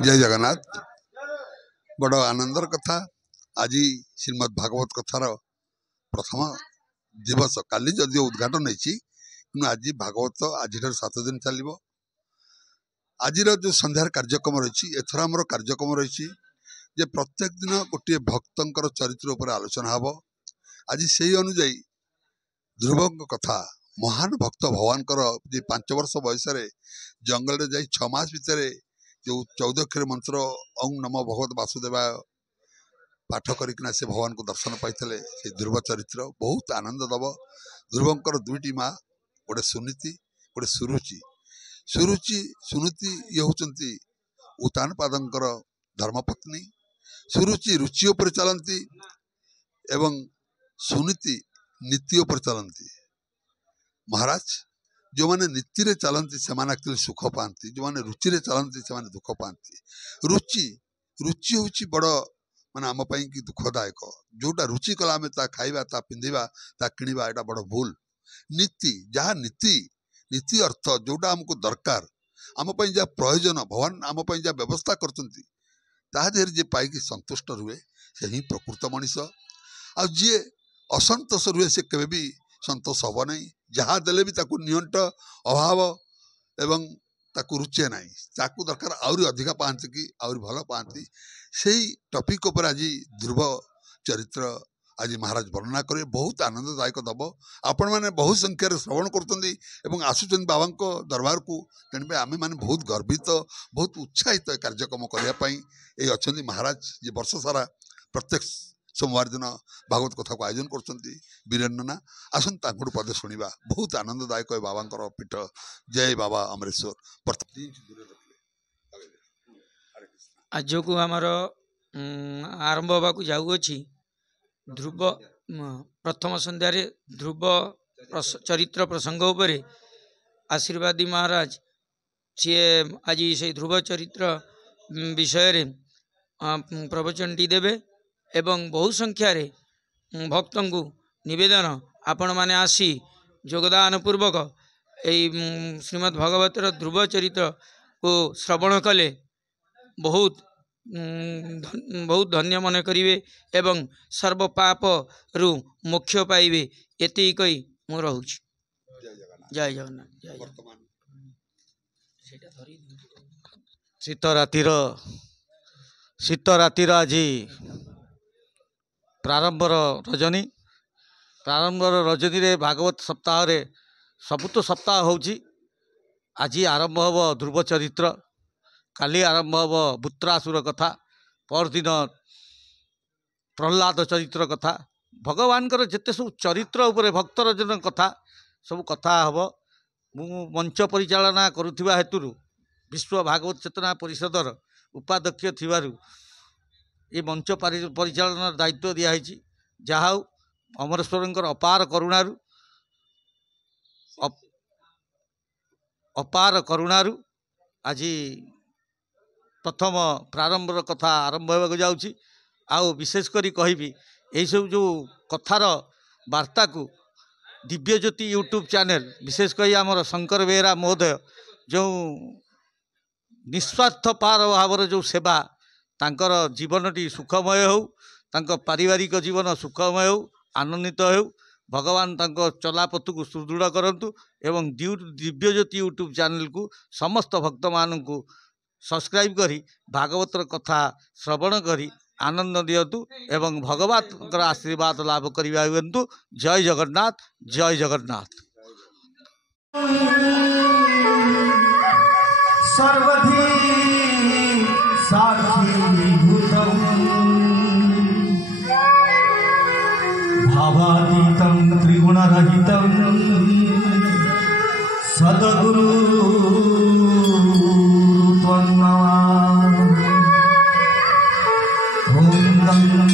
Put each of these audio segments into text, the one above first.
जय जगन्नाथ। बड़ आनंदर कथा आज श्रीमद् भागवत कथार प्रथम दिवस काली जदिव उद्घाटन होती आज भागवत आज 7 दिन चलो। आज जो संध्यार कार्यक्रम रही एथर आमर कार्यक्रम रही प्रत्येक दिन गोटे भक्तर चरित्र उपर आलोचना हम। आज से अनुजाई ध्रुव कथा महान भक्त भगवान 5 वर्ष बयस जंगल जा 6 मास भितर जो 14 अक्षर मंत्र ओं नमो भगवत वासुदेवाय पाठ करना से भगवान को दर्शन पाई से ध्रुव चरित्र बहुत आनंद दब। ध्रुवंकर दुईटी माँ गोटे सुनीति गोटे सुरुचि। सुरुचि सुनीति ये होती उत्तानपादंकर धर्मपत्नी। सुरुचि रुचि उपर चलती एवं सुनीति नीति उपर चलती। महाराज जो मैंने नीति रे चलती से एक्चुअली सुख पाती, जो मैंने रुचि रे चलती से दुख पाती। रुचि रुचि हूँ बड़ माने आम कि दुखदायक। जोटा रुचि कला आम ता खाइबा ता पिंधिबा ता किणवा एटा बड़ भूल। नीति जहाँ नीति नीति अर्थ जोटा आमको दरकार आम जहाँ प्रयोजन भगवान आम जहाँ व्यवस्था करचंती ताहा जे पाइकी संतुष्ट रुहे से ही प्रकृत मनीष। आ जी असंतोष रुहे से केबे भी संतोष हम नहीं। जहाँ देले भी ताकू नियंट अभाव एवं ताकू रुचे ना ताकू दरकार आउरी अधिका पाती कि आउरी भल पाती। से टॉपिक उपर आज ध्रुव चरित्र आज महाराज वर्णना करें बहुत आनंददायक दब। आपण मैंने बहुत संख्यार श्रवण कर आसुचन बाबा दरबार को तेणु आम मैंने बहुत गर्वित बहुत उत्साहित कार्यक्रम करने ये अच्छा महाराज ये वर्ष सारा प्रत्येक सोमवार दिन भागवत कथा को आयोजन करना आसन पद शुणा बहुत आनंददायक बाबा पीठ। जय बाबा अमरेश्वर। आज को आमर आरंभ होगा जाऊँगी ध्रुव प्रथम संध्यार ध्रुव चरित्र प्रसंग उपर आशीर्वादी महाराज सी आज से ध्रुव चरित्र विषय प्रवचन टी देवे एवं बहु संख्यार भक्त को निवेदन आपण माने आसी योगदान पूर्वक श्रीमद् भागवतर ध्रुव चरित्र को श्रवण कले बहुत बहुत धन्य मन करिवे एवं सर्व पाप रु मोक्ष पाइबे एति कई मु रहूछि। जय जगन्नाथ। जय शीत रातिर आज प्रारंभर रजनी रे भागवत सप्ताह रे सबु तो सप्ताह होची। आज आरंभ हम ध्रुव चरित्र, काली आरंभ हम पुत्रासुर कथा, परदिन प्रहलाद चरित्र कथा। भगवान जिते सब चरित्र उपरे भक्त रजन कथा सब कथा हम। मु मंच परिचालना करुवा हेतु विश्व भागवत चेतना परिषदर उपाध्यक्ष थिबारु ये मंच परिचालन दायित्व दिखाई। जहाँ अमरेश्वर अपार करुणारु आज प्रथम प्रारंभर कथा आरंभ होगा जाऊँगी। आउ विशेषकर कहबी यही सब जो कथार वार्ता को दिव्य ज्योति यूट्यूब चैनल विशेष करी आमर शंकर बेहरा महोदय जो निस्वार्थ पार भाव जो सेवा तांकर जीवनटी सुखमय हो, तांको पारिवारिक जीवन सुखमय हो, आनंदित हो। भगवान तांको चलापथ को सुदृढ़ करंतु एवं दिव्य ज्योति यूट्यूब चैनल को समस्त भक्त मान को सब्सक्राइब करी भागवतर कथा श्रवण करी आनंद दियंतु एवं भगवान आशीर्वाद लाभ करिबा हुंतु। जय जगन्नाथ। जय जगन्नाथ। सर्वधी साक्षीभूतं भावातीतं त्रिगुणरहितं सद्गुरु त्वं नमामि। ॐ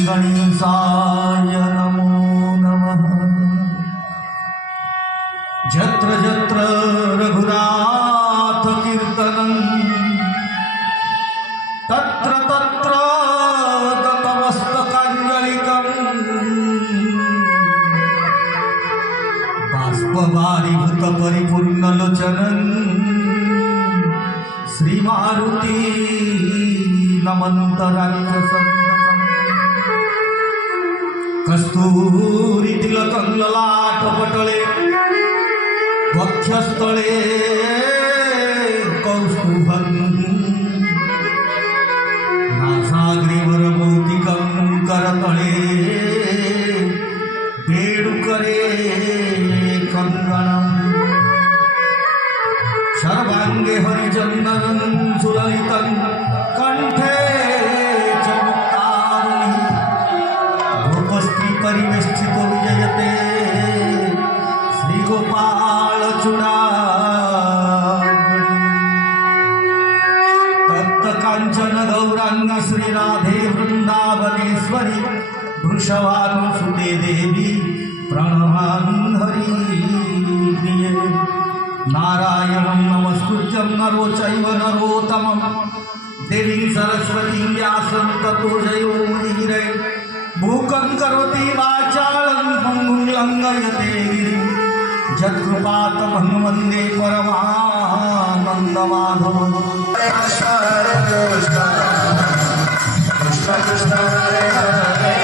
गणेशाय नमो नमः। जत्र जत्र रघुनाथ कीर्तनं तत्र तत्र गतमस्तकाञ्जलिकम् बाष्पवारिभूत परिपूर्णलोचनं श्रीमारुति नमन्त राक्षसं कस्तूरी तिलकं ललाटपटले वक्षस्थले कौस्तुभं नासाग्रीवरमौक्तिकं करतले वेणुकरे कङ्कणम् सर्वांगे हरिचंदनं सुललितं कंठे चमुक्तावली गोपस्त्री परिवेष्टितो विजयते श्रीगोपाल चूड़ामणि तप्त कांचन गौरांग श्रीराधे वृंदावनेश्वरी वृषभानुसुते देवी प्रणमामि हरि प्रिये नारायणं नमस्कृत्यं नरो चैव नरोत्तमं देवीं सरस्वतीं व्यासं ततो जयो मुदीरये मूकं करोति वाचालं पङ्गुं लङ्घयते गिरिं यत्कृपातमहं वन्दे परमानन्दमाधवम् कृष्ण कृष्ण हरे हरे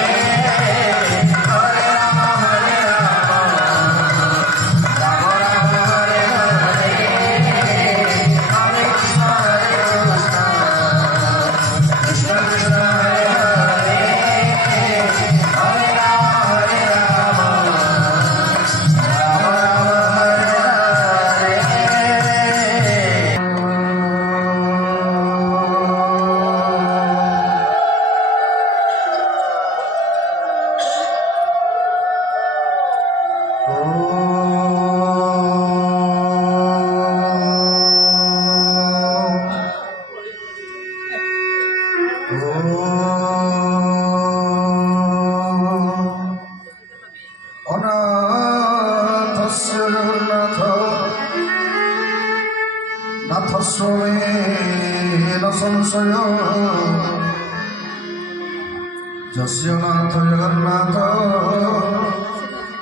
जस्य नाथ जगन्नाथ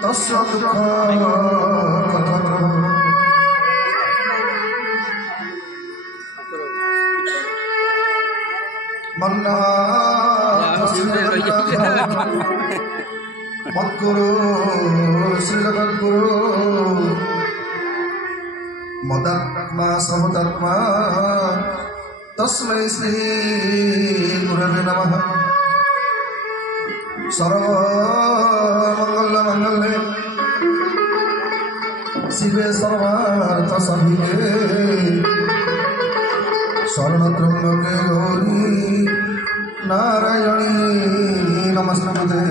तस्य दुःख मद्गुरु श्री जगद्गुरु मदात्मा समुदात्मा तस्मै श्री गुरवे नमः सर्वमङ्गलमङ्गले शिवे सर्वार्थ साधिके शरणत्र्यम्बके गौरी नारायणी नमस्ते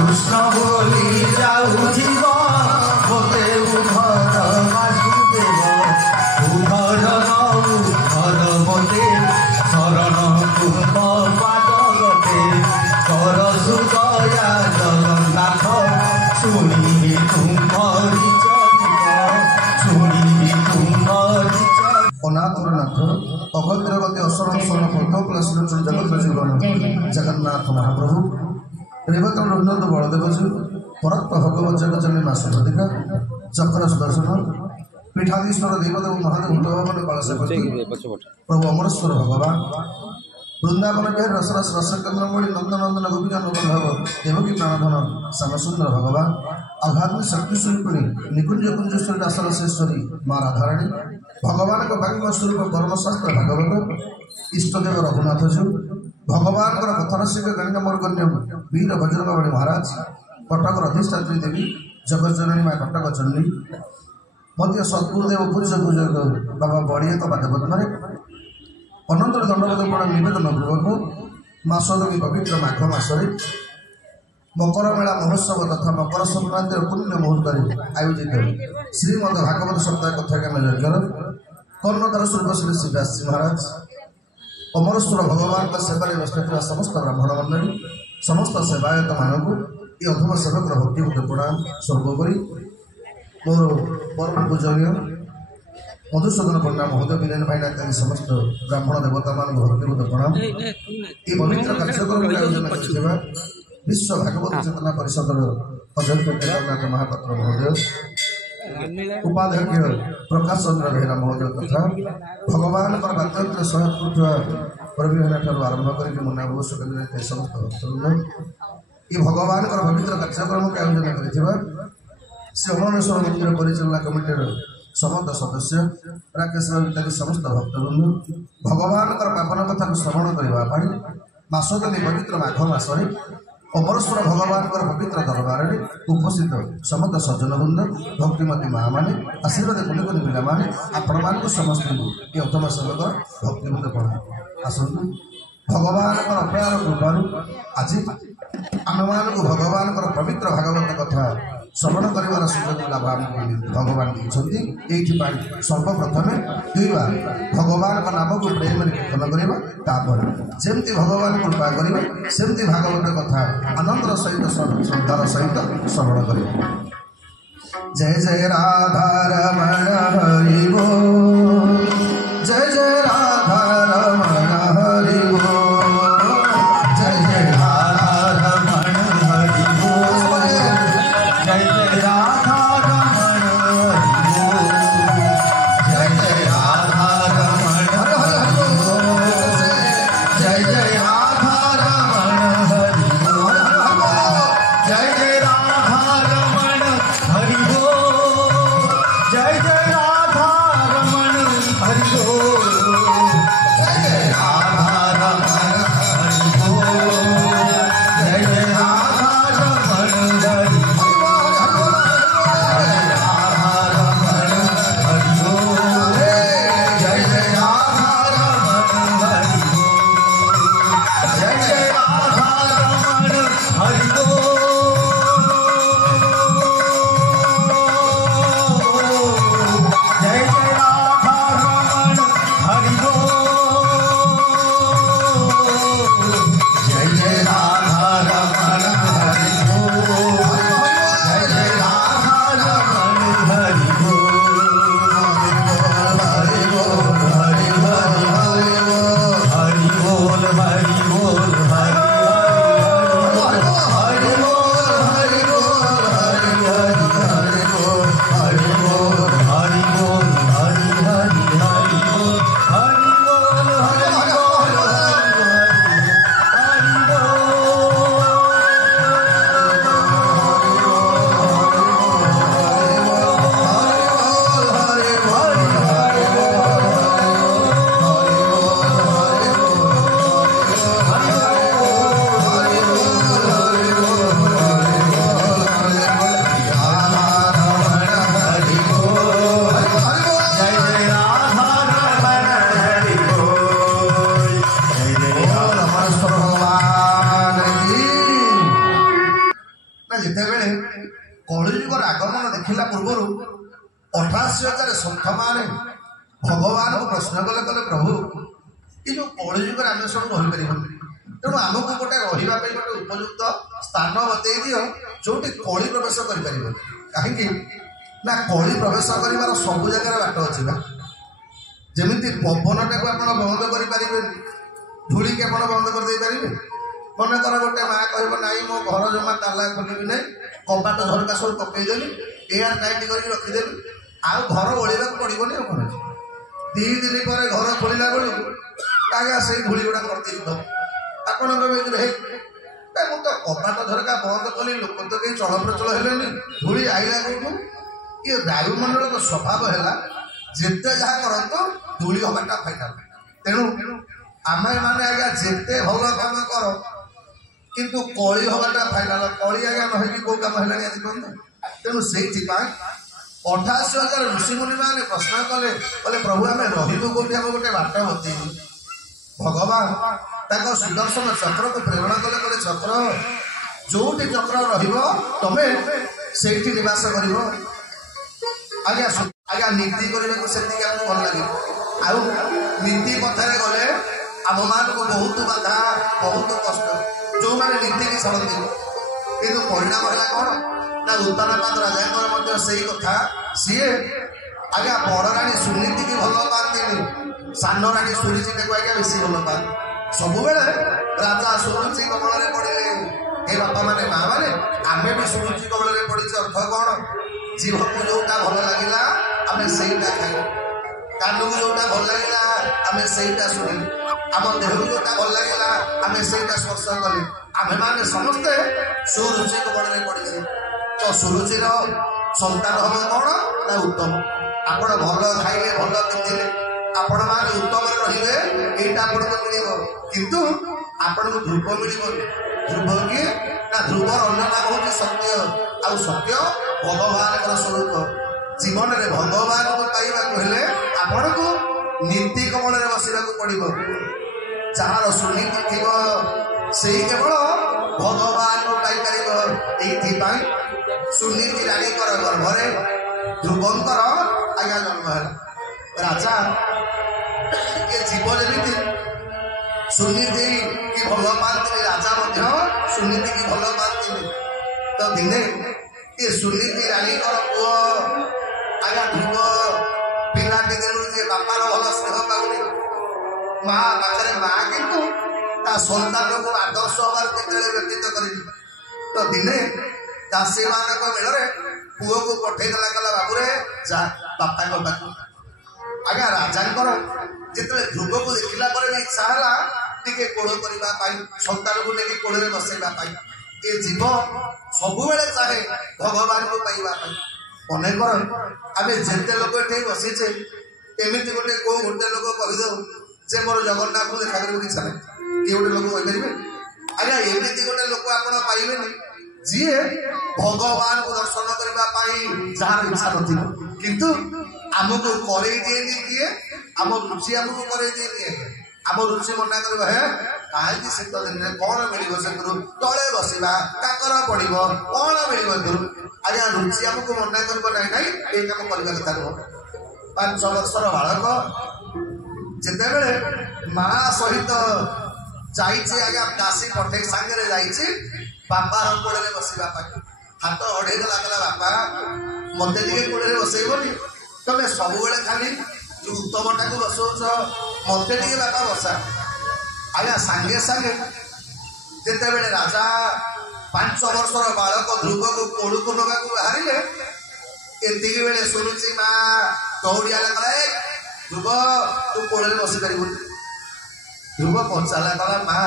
कृष्ण बोली जाऊ जीव मोते उधर वासुदेव उधर नऊ घर मोते शरण तुम पादगते कर सुदया जगन्नाथ शुणी तुम्हारी चरित शुणी तुम्हारी अनाथनाथ अभद्रवती असरण शरण पद्म जगत जीवन जगन्नाथ महाप्रभु रेवतम नंद बलदेवजी परत्व भगवत जगजननी मास प्रतिका चक्र सुदर्शन पीठाधीश्वर देवदेव महादेव भगवान कलशपति प्रभु अमरेश्वर भगवान वृंदावन बिहार रसरस रसकेन्द्रमणि नंदनंदन गोपीजन बल्लभ देवकी प्राणधन श्यामसुंदर भगवान आध्यात्मिक शक्ति स्वरूपिणी निकुंज कुंजेश्वरी रासरसेश्वरी माँ राधाराणी भगवान का भाग्य स्वरूप कर्मशास्त्र भागवत इष्टदेव रघुनाथ जी भगवान कथारसिक गण्यमर्गण्य वीर बजरंगबली महाराज कटक अधिष्ठात्री देवी जगज्जननी माँ कटक चंडी मध्य सद्गुरुदेव पूज्य पूजक बाबा बड़िया बादपद्मे अनंतर दंडवत निवेदन पूर्वक मासदेवी पवित्र माघ मसरे मकर मेला महोत्सव तथा मकर संक्रांति पुण्य मुहूर्त आयोजित श्रीमद भागवत सप्ताह कथा यज्ञर कर्णधार स्वरूप श्री श्री व्यासजी महाराज अमरेश्वर भगवान का सेवा व्यवस्था समस्त ब्राह्मण मंडली समस्त सेवायत मानक ये अधम सेवक भक्ति मत प्रणाम सर्वोपरि मोर परम पूजनीय मधुसूदन पंडा महोदय वीरेन भाईना इत्यादि समस्त ब्राह्मण देवता मान भक्ति मत प्रणाम ये पवित्र कार्यक्रम आयोजन कर विश्व भागवत चेतना परिषद अध्यक्ष केदारनाथ महापात्र महोदय उपाध्यक्ष प्रकाश चंद्र बेहरा महोदय तथा भगवान बात्यंत्र सहयोग करुवा प्रवीण ठार आरंभ करके मुन्ना बोस समस्त भक्तवृंद ये भगवान पवित्र कार्यक्रम के आयोजन कर श्री अमरेश्वर मंदिर परिचालना कमिटर समस्त सदस्य राकेश इत्यादि समस्त भक्तबंधु भगवान पावन कथा श्रवण करने मासकली पवित्र माघ मसरे अमरेश्वर भगवान पवित्र दरबार में उपस्थित समस्त सज्जन वृंद भक्तिमती माँ मैंने आशीर्वाद कुनि कुनि पिला मैंने आपण मान समस्त ये उत्तम सेवक भक्तिमत पढ़ा आसतु भगवान अपार कृपारू आज आम मान भगवान पवित्र भागवत कथा श्रवण कर सुযোগ लाभ भगवान देते सर्वप्रथम दुईबार भगवान नाम को प्रेम कीर्तन करवा जमती भगवान कृपा करेंगे सेमती भागवत कथा आनंदर सहित श्रद्धार सहित श्रवण कर जय जय राधा रमण हरि बोल जय जय राधा रमण हरि बोल जय जय राधा रमण हरि बोल जय जय राधा रमण हरि बोल जय जय राधा रमण हरि बोल जय जय राधा रमण हरि बोल जय जय राधा रमण हरि बोल जय जय राधा रमण हरि बोल जय जय राधा रमण हरि बोल जय जय राधा रमण हरि कलियुगर आगमन देखला पूर्वर 88,000 संत माने भगवान को प्रश्न कले कले प्रभु ये जो कलियुगर आम सब रही तेणु आमको गोटे रहा गोटे उपयुक्त स्थान बतई दियो जो कली प्रवेश कर कहीं ना कली प्रवेश कर सब जगार बाट अच्छी जमी पवन टाक बंद करें धूली के बंद करदे पारे मन कर गोटे माँ कह ना मो घर जमा ताला खोलि ना कबाट झरका सब पकईदेली एयर टाइट कर रखीदेली आउ घर ओढ़ा पड़ोनी कौन दी दिन पर घर खोलला बेलू आज्ञा से धूली गुड़ा करते आपण मुझे तो कबाट झरका बंद कली लोक तो कहीं चलप्रचल हेलेनि धूली आईला कौटू ये वायुमंडल तो स्वभाव है जिते जहाँ करतु धूली हवाटा फाइनाल तेणु आम मैंने आज्ञा जिते भल काम कर किंतु कली हवाटा फाइनाल कली आज्ञा नही कौ कम है आज पर्यटन तेणु से 88,000 ऋषिमुनि मैंने प्रश्न कले प्रभु आम रू कौटी आम गोटे बाट बती भगवान सुदर्शन चक्र को प्रेरणा कले चक्र जो चक्र रमे से निवास कर आज्ञा आज्ञा नीति करने से भल लगे आउ नीति कथार गले आम मान को बहुत बाधा बहुत कष्ट जो मैंने नीति की छड़ती କିନ୍ତୁ ପରିଣାମ ହେଲା କ'ଣ ନା ଉତ୍ତରାପାଦ ରାଜାଙ୍କର ମଧ୍ୟ ସେଇ କଥା ସିଏ ଆଜ୍ଞା ବଡ଼ ରାଣୀ ସୁନୀତିକି ଭଲ ପାଆନ୍ତିନି ସାନ ରାଣୀ ସୁରୁଚିଟାକୁ ଆଜ୍ଞା ବେଶୀ ଭଲ ପାଆନ୍ତି ସବୁବେଳେ ରାଜା ସୁରୁଚି କବଳରେ ପଡ଼ିଲେ ଏ ବାପା ମାନେ ମା ମାନେ ଆମେ ବି ସୁରୁଚି କବଳରେ ପଡ଼ିଛେ ଅର୍ଥ କ'ଣ ଜିଭକୁ ଯୋଉଟା ଭଲ ଲାଗିଲା ଆମେ ସେଇଟା ଖାଇବୁ କାନକୁ ଯୋଉଟା ଭଲ ଲାଗିଲା ଆମେ ସେଇଟା ଶୁଣିଲୁ ଆମ ଦେହକୁ ଯୋଉଟା ଭଲ ଲାଗିଲା ଆମେ ସେଇଟା ସ୍ପର୍ଶ କଲେ ଆମେମାନେ ସମସ୍ତେ ସୁରୁଚି କବଳରେ ପଡ଼ିଛେ ତ ସୁରୁଚିର ସନ୍ତାନ ହବ କ'ଣ ନା ଉତ୍ତମ ଆପଣ ଭଲ ଖାଇଲେ ଭଲ ପିନ୍ଧିଲେ ଆପଣମାନେ ଉତ୍ତମରେ ରହିବେ ଏଇଟା ଆପଣଙ୍କୁ ମିଳିବ କିନ୍ତୁ ଆପଣଙ୍କୁ ଧ୍ରୁବ ମିଳିବନି ଧ୍ରୁବ କିଏ ନା ଧ୍ରୁବର ଅନ୍ୟ ନାମ ହେଉଛି ସତ୍ୟ ଆଉ ସତ୍ୟ ଭଗବାନଙ୍କର ସ୍ୱରୂପ ଜୀବନରେ ଭଗବାନଙ୍କୁ ପାଇବାକୁ ହେଲେ ଆପଣଙ୍କୁ ନୀତି କମଳରେ ବସିବାକୁ ପଡ଼ିବ ଯାହାର ସୁନୀତି ଥିବ ସେଇ କେବଳ ଭଗବାନଙ୍କୁ ପାଇପାରିବ ଏଇଥିପାଇଁ ସୁନୀତି ରାଣୀଙ୍କର ଗର୍ଭରେ ଧ୍ରୁବଙ୍କର ଆଜ୍ଞା ଜନ୍ମ ହେଲା ରାଜା ଏ ଜୀବ ଯେମିତି ସୁନୀତି କି ଭଲ ପାଆନ୍ତିନି ରାଜା ମଧ୍ୟ ସୁନୀତି କି ଭଲ ପାଆନ୍ତିନି ତ ଦିନେ ଏ ସୁନୀତି ରାଣୀଙ୍କର ପୁଅ ଆଜ୍ଞା ଧ୍ରୁବ ପିଲାଟି ଦିନରୁ ଯେ ବାପାର ଭଲ ସ୍ନେହ ପାଉନି ମା ପାଖରେ ମା କିନ୍ତୁ ତା ସନ୍ତାନକୁ ଆଦର୍ଶ ହବାର କେତେବେଳେ ବ୍ୟତୀତ କରିନି ତ ଦିନେ ଦାସୀମାନଙ୍କ ମେଳରେ ପୁଅକୁ ପଠେଇଦେଲା କଲା ବାବୁରେ ଯା ବାପାଙ୍କ ପାଖକୁ ଆଜ୍ଞା ରାଜାଙ୍କର ଯେତେବେଳେ ଧ୍ରୁବକୁ ଦେଖିଲା ପରେ ବି ଇଚ୍ଛା ହେଲା ଟିକେ କୋଳ କରିବା ପାଇଁ ସନ୍ତାନକୁ ନେଇକି କୋଳରେ ବସେଇବା ପାଇଁ ଏ ଜୀବ ସବୁବେଳେ ଚାହେଁ ଭଗବାନଙ୍କୁ ପାଇବା ପାଇଁ ଅନେକର ଆମେ ଯେତେ ଲୋକ ଏଠି ବସିଛେ ଏମିତି ଗୋଟେ କୋଉ ଗୋଟେ ଲୋକ କହିଦେଉ ଯେ ମୋର ଜଗନ୍ନାଥଙ୍କୁ ଦେଖା କରିବାକୁ ଇଚ୍ଛା ନାହିଁ କିଏ ଗୋଟେ ଲୋକ କହିପାରିବେ ଆଜ୍ଞା ଏମିତି ଗୋଟେ ଲୋକ ଆପଣ ପାଇବେନି ଯିଏ ଭଗବାନଙ୍କୁ ଦର୍ଶନ କରିବା ପାଇଁ ଯାହାର ଇଚ୍ଛା ନଥିବ କିନ୍ତୁ ଆମକୁ କରେଇ ଦିଏନି କିଏ ଆମ ରୁଚି ଆମକୁ କରେଇ ଦିଏନି ଆମ ରୁଚି ମନା କରିବ ହେ କାହିଁକି ଶୀତ ଦିନରେ କ'ଣ ମିଳିବ ସେଥିରୁ ତଳେ ବସିବା କାକର ପଡ଼ିବ କ'ଣ ମିଳିବ ଏଥିରୁ ଆଜ୍ଞା ରୁଚି ଆମକୁ ମନା କରିବ ନାହିଁ ନାଇଁ ଏଇ କାମ କରିବା କଥା ନୁହଁ 5 ବର୍ଷର ବାଳକ ଯେତେବେଳେ ମା ସହିତ ଯାଇଛି ଆଜ୍ଞା ଦାସୀ ପଠେଇ ସାଙ୍ଗରେ ଯାଇଛି ବାପାର କୋଳରେ ବସିବା ପାଇଁ ହାତ ଅଢ଼େଇ ଦେଲା କହିଲା ବାପା ମତେ ଟିକେ କୋଳରେ ବସେଇବନି ତମେ ସବୁବେଳେ ଖାଲି ଉତ୍ତମଟାକୁ ବସଉଛ ମତେ ଟିକେ ବାପା ବସା ଆଜ୍ଞା ସାଙ୍ଗେ ସାଙ୍ଗେ ଯେତେବେଳେ ରାଜା 5 ବର୍ଷର ବାଳକ ଧ୍ରୁବକୁ କୋଳକୁ ନେବାକୁ ବାହାରିଲେ ଏତିକି ବେଳେ ଶୁଣୁଛି ମା ଦୌଡ଼ି ଆଲା କଲା ଧ୍ରୁବ ତୁ କୋଳରେ ବସି ପାରିବୁନି ଧ୍ରୁବ ପଚାରିଲା କଲା ମା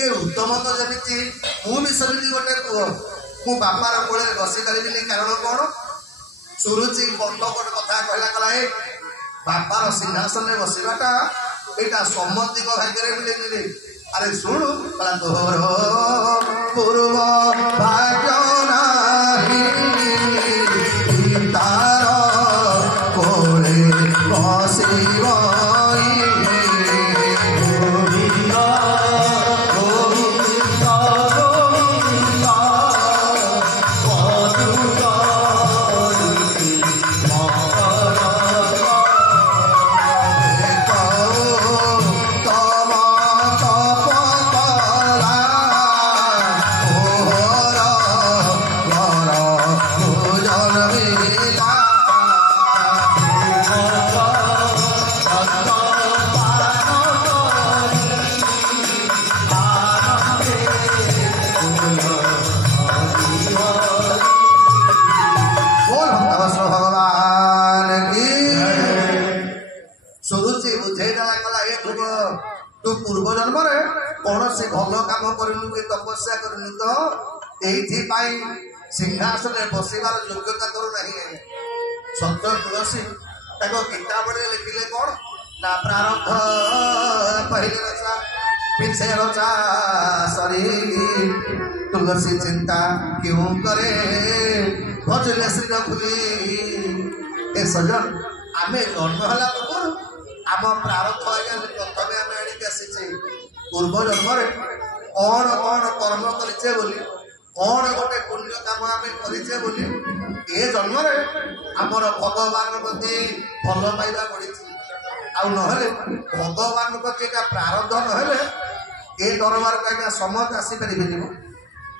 ଏ ଉତ୍ତମ ତ ଯେମିତି ମୁଁ ବି ସେମିତି ଗୋଟେ ପୁଅ ମୁଁ ବାପାର କୋଳରେ ବସି ପାରିବିନି କାରଣ କ'ଣ ସୁରୁଚି କଟ କଥା କହିଲା କଲା ବାପାର ସିଂହାସନରେ ବସିବାଟା ଏଇଟା ସମସ୍ତିଙ୍କ ଭାଗ୍ୟରେ ମିଳେ ଆରେ ଶୁଣୁ କହିଲା ତୋର ପୂର୍ବ ଭାଗ୍ୟ ନାହିଁ ତାର କୋଳେ ବସିବ କୌଣସି ଭଲ କାମ କରିନୁ କି ତପସ୍ୟା କରିନୁ ତ ଏଇଥିପାଇଁ ସିଂହାସନରେ ବସିବାର ଯୋଗ୍ୟତା କରୁନାହିଁ ସତ୍ୟ ତୁଳସୀ ତାଙ୍କ କିତାବରେ ଲେଖିଲେ କ'ଣ ନା ପ୍ରାରବ୍ଧ ପହିଲେ ରଚା ପିଛେ ରଚା ସରି ତୁଳସୀ ଚିନ୍ତା କେଉଁ କରେ ଭଜିଲେ ଶ୍ରୀ ରଘୁଲି ଏ ସଜନ ଆମେ ଜନ୍ମ ହେଲା ପୂର୍ବରୁ ଆମ ପ୍ରାରବ୍ଧ ଆଜ୍ଞା ପ୍ରଥମେ ଆମେ ଆଣିକି ଆସିଛେ ପୂର୍ବ ଜନ୍ମରେ କ'ଣ କ'ଣ କର୍ମ କରିଛେ ବୋଲି କ'ଣ ଗୋଟେ ପୁଣ୍ୟ କାମ ଆମେ କରିଛେ ବୋଲି ଏ ଜନ୍ମରେ ଆମର ଭଗବାନଙ୍କ ପ୍ରତି ଭଲ ପାଇବା ବଢ଼ିଛି ଆଉ ନହେଲେ ଭଗବାନଙ୍କ ପ୍ରତି ଏଇଟା ପ୍ରାରବ୍ଧ ନହେଲେ ଏ ଦରବାରକୁ ଆଜ୍ଞା ସମସ୍ତେ ଆସିପାରିବେନି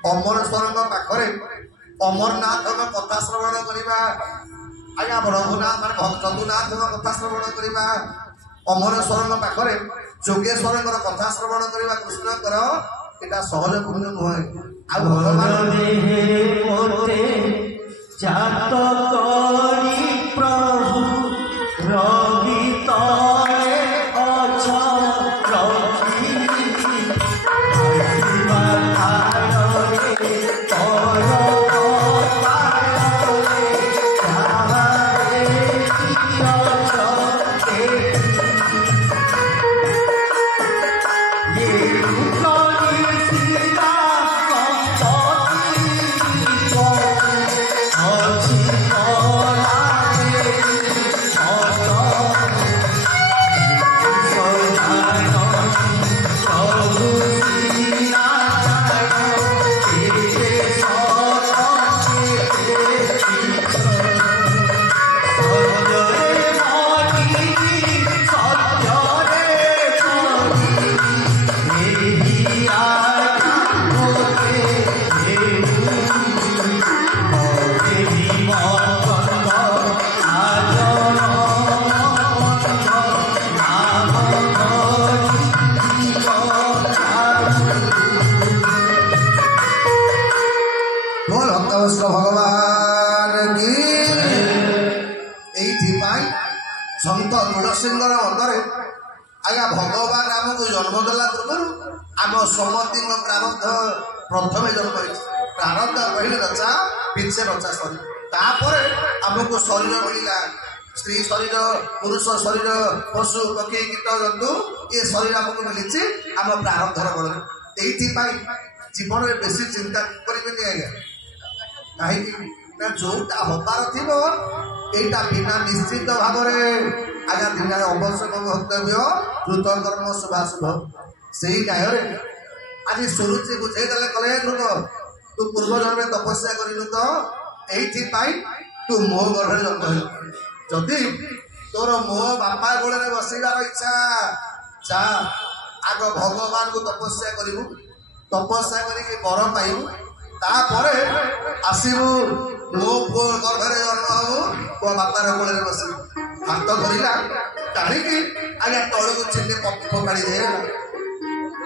ଅମରେଶ୍ୱରଙ୍କ ପାଖରେ ଅମରନାଥଙ୍କ କଥା ଶ୍ରବଣ କରିବା ଆଜ୍ଞା ରଘୁନାଥ ମାନେ ଯଦୁନାଥଙ୍କ କଥା ଶ୍ରବଣ କରିବା ଅମରେଶ୍ୱରଙ୍କ ପାଖରେ ଯୋଗେଶ୍ୱରଙ୍କର କଥା ଶ୍ରବଣ କରିବା କୃଷ୍ଣଙ୍କର ଏଇଟା ସହଜ ପୁଣ୍ୟ ନୁହେଁ। ଆଉ ଭଗବାନ ଜାତ କରି ପ୍ରଭୁ ରବି ତଳେ ଅଛ भगवान की सन्त तुलसींगर अंदर आज्ञा भगवान आमको जन्म देला पूर्व आम समति प्रारब्ध प्रथम जन्म प्रारब्ध पहले रचा पिछे रचा शरीर तापर आमको शरीर मिलला स्त्री शरीर पुरुष शरीर पशु पक्षी कीट जंतु ये शरीर आमको मिली आम प्रारब्धर बल जीवन में बेसी चिंता करेंगे आज्ञा कहीं जोटा हबार थी यहीटा बिना निश्चित भाव आज्ञा दिन अवश्यक वक्तव्य द्रुत कर्म शुभाशुभ से गायरे आज सुरुचि बुझेदेले कले ध्रुव तू पूर्व जन्म तपस्या करू तो यही तू मो गर्भे जन्म जदि तोर मो बापा गोड़े बसबार इच्छा जा आग भगवान को तपस्या करू तपस्या करके बर पाइबू तापर आसबू मो पु गर्भे जन्म हबू पु बापार कोड़े बस हाथ धरला टाणिकी आज्ञा तलू चिन्ह पकाड़ी दे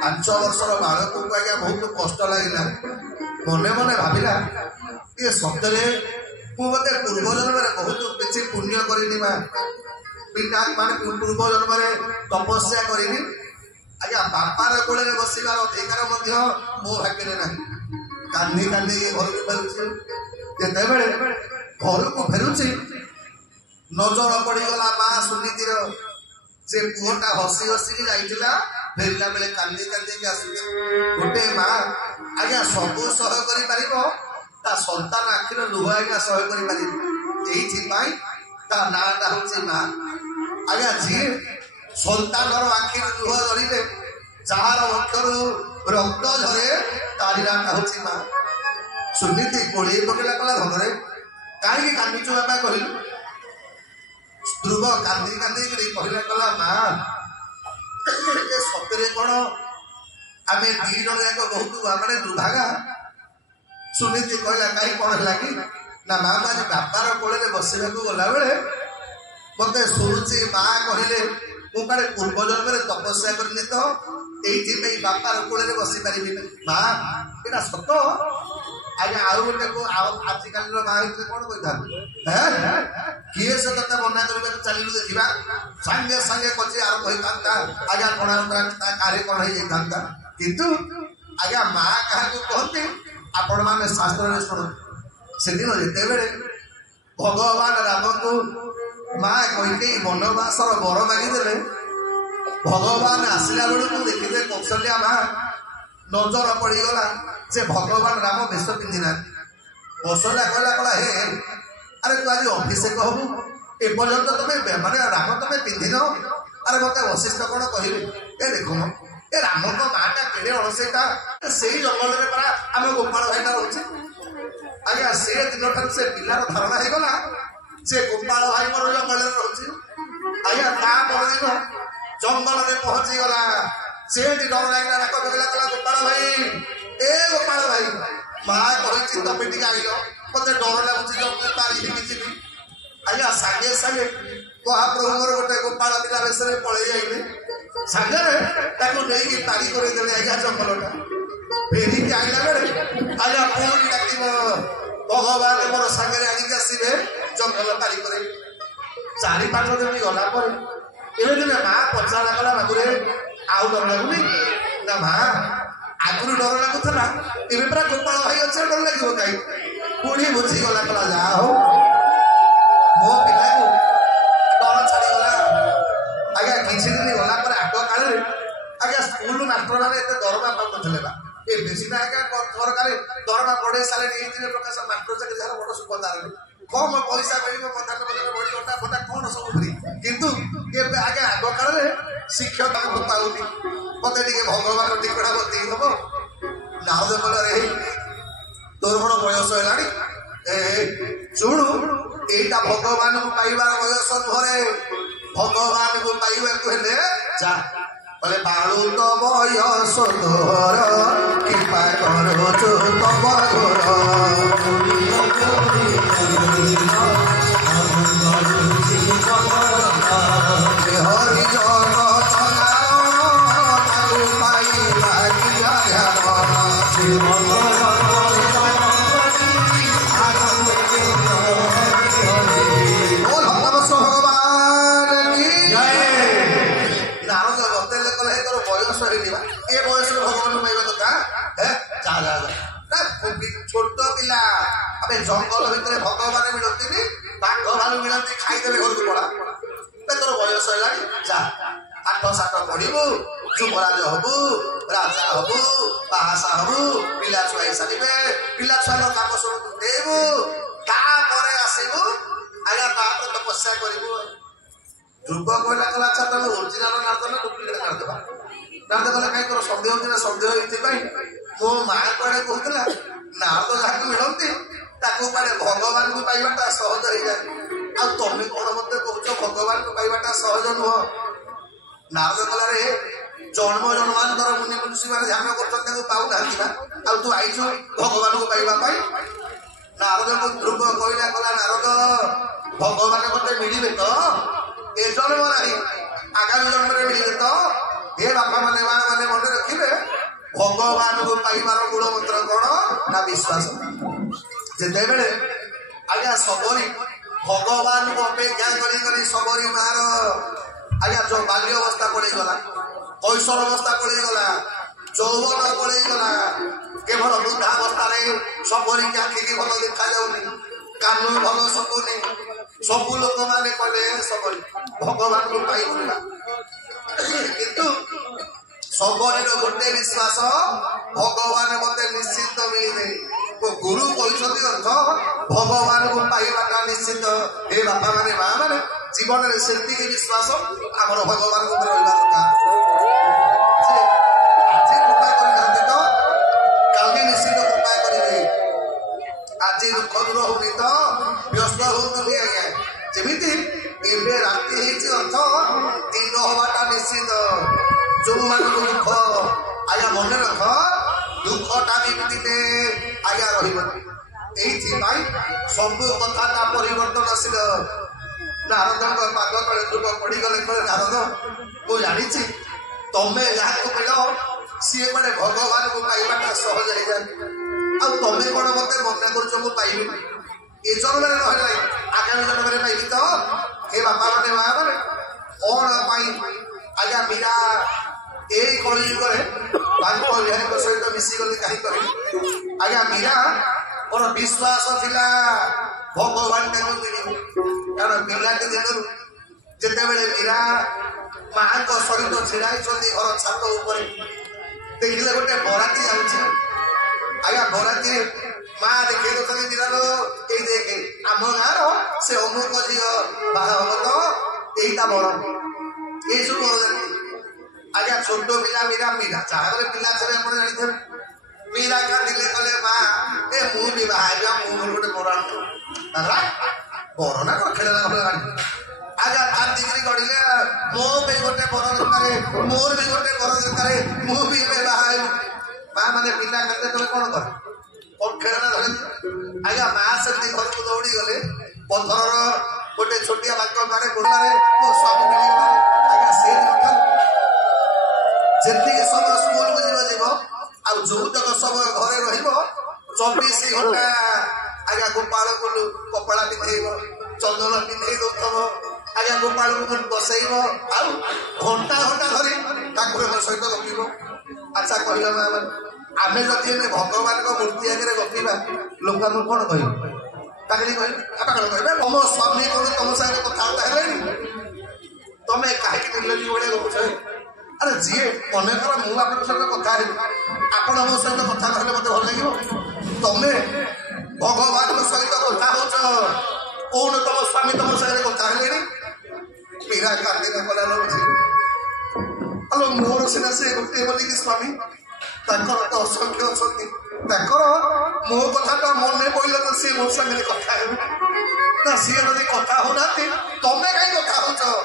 5 वर्षर बालक को आज्ञा बहुत कष्ट लगे मने मने भाविला ये सत्य मुझे पूर्व जन्म बहुत किसी पुण्य करनी पिता मान पूर्व जन्म तपस्या करनी आज्ञा बापार कोड़े बसबार अधिकार मो भाग्य ना कान्दी कान्दी घर को फेरुचे जितेबले घर को फेरुचे नजर पड़गला माँ सुनीतिर से पुहटा हसी हसिकी जाइला फेरला बेले कांदी कांदी आस गोटे माँ आज्ञा सबू सह कर सन्तान आखिर लुह आज्ञा सह कर नाटा हूँ माँ आज्ञा जी सन्तान आखिर लुह झड़े जार अक्षर रक्त झरे तारी नाटा हूँ माँ सुनीति कोड़े पकेला कला धनरे कहीं कांदुचु बापा कहलु ध्रुव कांदी कांदी कहला कला माँ सतरे कौन आम दी जन जाक बहुत माने दुर्भागा सुनीति कहला कहीं कौन है कि ना माँ आज बापार कोड़े बसवाक गला बेले मत शुणुची माँ कहले मुझे पूर्व जन्म तपस्या करनी तो ये बापार कोड़े बसी पारि माँ यहाँ सत आज्ञा आउ गोटे आजिकल माँ कौन कही किए से ते मना कर चलू देखा सागे सागे कचे आरंभ होता आज्ञा कणा कार्य कौन हो जाता किंतु आज्ञा माँ क्या कहते आपण मैंने शास्त्र शुण से दिन जितेबले भगवान राम को माँ कही वनवासर बर मागिदे भगवान आसला बेलू देखिले कौशल्या माँ नजर पड़गला से भगवान राम भेष पिंधि कौशल्या कहला कला हे अरे तू आज अभिषेक हबू एपर्यंत तुम्हें माने राम तुम्हें पिंधि न अरे मत वशिष्ठ कौन कहे ए देख ए राम को माटा केड़े अणसेटा से जंगल में परा आम गोपाल भाईटा रोचे आज्ञा से दिन से पिलार धारणा हो गला से गोपाल भाई मोर जंगल में रोचे आज्ञा ता परदिन जंगल में पहुंची गला से डर लगे डाक पकड़ा गोपाल भाई ए गोपाल भाई माँ कही तमें टे आइल मत डर लगुच पारी जी आज्ञा सागे सागे महाप्रभु गोटे गोपाल पिला बेस पलि जाइले सागर नहीं पारी करदे आज्ञा जंगलटा फेरिकी आइला बेले आज्ञा पुणी डाक भगवान मोर सागर आनिक आसवे जंगल पारी करे 4-5 दिन गला दिने माँ पचारा गला बाबूरे आउ डर लगुनि ना माँ आगुरी डर लगुला ए पूरा गोपाल भाई अच्छे डर लगे कहीं पुणी बुझी गला कला जा हो मो पिला को डर छाड़ीगला आज्ञा किसी दिन गला आग काल आज्ञा स्कूल मास्टर मैंने एत दरमा पाऊे ए बेसी ना आज्ञा सरकार दरमा बढ़े सारे प्रकाश मास्टर चाकरी जहाँ बड़ सुखदार कम पैसा मिले मध्याह्न भोजन बड़ी घंटा भत्ता कौन सब फ्री किंतु आगे आग काल शिक्षक पाऊनी मत भगवान टिकड़ा बती हम नारद कल तोर बड़ बयस है शुणु एटा भगवान को पाइबार बयस नुहे भगवान को पाइबा हेले जा बोले बालू तो बयस तोर कृपा करो छोट पिला अबे जंगल भितर भगवान मिलती बाघ भालू मिलती खाईदे घर को पड़ा तोर बयस है जा 8-7 पढ़ू युवराज हबू राजा हबू बाहासा हबू पिला छुआ सारे पिला छुआ कम सब देबू आसबू आगे तापर तपस्या करू ध्रुव कहला कला अच्छा तुम ओरिजिनाल नारद ना डुप्लिकेट नारद नारद कहला कहीं तोर सन्देह होती सन्देह ये मो माँ कड़े कहला नारद जहाँ मिलती भगवान को पाइबाटा सहज हो जाए आ तुम कौन मत कह भगवान को पाइबाटा सहज नुह नारद कलारे जन्म जन्मांतर मुनि मुनिषि मैंने ध्यान कर पाऊना तू आईचु भगवान को पाइबा नारद को ध्रुव कहला कला नारद भगवान मत मिले तो ए जन्म ना आगामी जन्म मिले तो हे बापा मैंने माँ मैंने मन रखिए भगवान को पाइबार मूल मंत्र कौन ना विश्वास जिते बेले आज्ञा सबरी भगवान को अपेक्षा करी सबरी मार आज्ञा जो बाल्य अवस्था पड़गला कैशोर अवस्था पड़गला यौवन पड़गला केवल वृद्धावस्था सबरी की आखिकी भल देखा जाऊनी कान भल शुकुनी सब लोक मैंने कले सबरी भगवान को पाइबा किंतु सबरी गोटे विश्वास भगवान मत निश्चित मिले गुरु कहते अर्थ भगवान को पाइबाटा निश्चित हे बापा माने माँ माने जीवन में से विश्वास आमर भगवान को रहा दरकार आज कृपा कर तो काली निश्चित कृपा करेंगे आज दुख दूर होनी तो व्यस्त होती आज्ञा जमी एवं राति अर्थ दिन हवाटा निश्चित जो मान दुख आज्ञा मन रख दुखटा भी आज्ञा रही सब कथा परिवर्तनशील नारद पाद तले ध्रुव पड़गले कहे नारद मु जानी तमें जहाँ मिल सी मैंने भगवान को पाइबाटा सहज हो जाए आमे कौन मत मन कर पाइबी ए जन्म रहा आगामी जन्म में पाइबी तो हे बापा मैंने माँ मैंने कौन आज्ञा मीरा यही कलियुग बिहारी सहित मिसीगली कहीं आज्ञा मीरा मोर विश्वास थिला भगवान कारण पिलाटी दिन जिते बड़े मीरा माँ सहित छिड़ाई घर छात उपर देखिले गोटे बराती जाऊँ आज्ञा बराती माँ देखे तो मीरा ये देखे आम गाँव से अमुक झील बाहा हम तो यहीटा बर ये सब बर आज्ञा छोट पिला मीरा मीरा जहाँ पिला छे आप जानते मीरा काटिले कले माँ ए मुझे बाहर मुझे गोटे बरान बरना कौन खेला आज्ञा तार डिग्री गढ़िले मो भी गोटे बर दरकार मोर भी गोटे बर दरकार मुझे बाहर माँ मैंने पिला काटे तुम कौन कर खेलना धरे आज्ञा माँ से घर को दौड़ी गले पथर गोटे छोटिया बाक मारे गोड़े मो स्वामी मिलगला आज्ञा से कथा जी समय स्कूल को जीव आ जो तक समय घरे रहीब 24 घंटा आज्ञा गोपाल को कपड़ा पिंधेब चंदन पिंधे दौथब आज्ञा गोपाल को बसैब आ घंटा घंटा धरी ठाकुर सहित गपिब अच्छा कहला माँ आम जदि भगवान मूर्ति आगे गपा लोक आम कौन कह तुम स्वामी कौन तुम साथ कथबार्ता है तुम्हें कहीं निर्लज भाई गपुच अरे जी मनेकर मुझे सहित कथा आप मो सहित कथा कहले मत भल लगे तुम्हें भगवान सहित कथा हो कौन तुम स्वामी तुम साथ कथा है मीरा कांदी कला हेलो मोर सीना से गोटे बोलिकी स्वामी तो असंख्य अच्छा मो कथा मन पड़े तो सी मो सामने कथा ना सी जब कथा होना तुम्हें कहीं कथा हो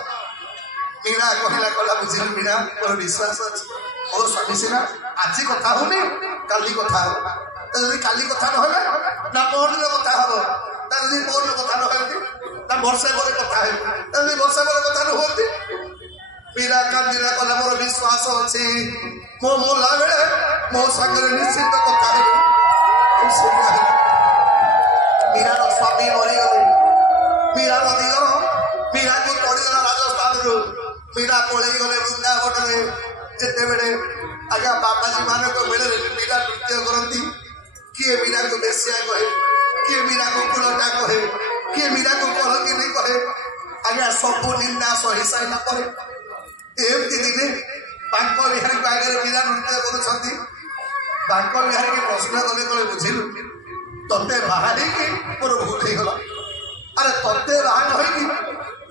मीरा कहला कला बुझे मीरा मोर विश्वास अच्छे मोर स्वामी सीना आज कथा होनी काली कथा हो काली कथा ना ना परदिन कथा हम जब परदिन कथा ना वर्षे पर कथा है वर्षे पर कथा नुहति मीरा कांदिला कला मोर विश्वास अच्छे मो मोला बेले मो सागर निश्चित कथा है मीरा स्वामी मरीगले मीरा नदीगर मीरा को तड़ीगला राजस्थान रू मीरा पलि गले वृंदावन में जिते बड़े आज्ञा बाबाजी मान बेले मीरा नृत्य करती किए मीरा को बेसिया कहे किए मीरा को कुलटा कहे किए मीरा को कलकी नहीं कहे आज्ञा सब निंदा सही सारा पर एमती दिने बांक बिहारी को आगे मीरा नृत्य कर बिहारी के प्रश्न कले कले बुझिलु ते बाहरी की मोर भूल हो गला अरे ते बाहर होगी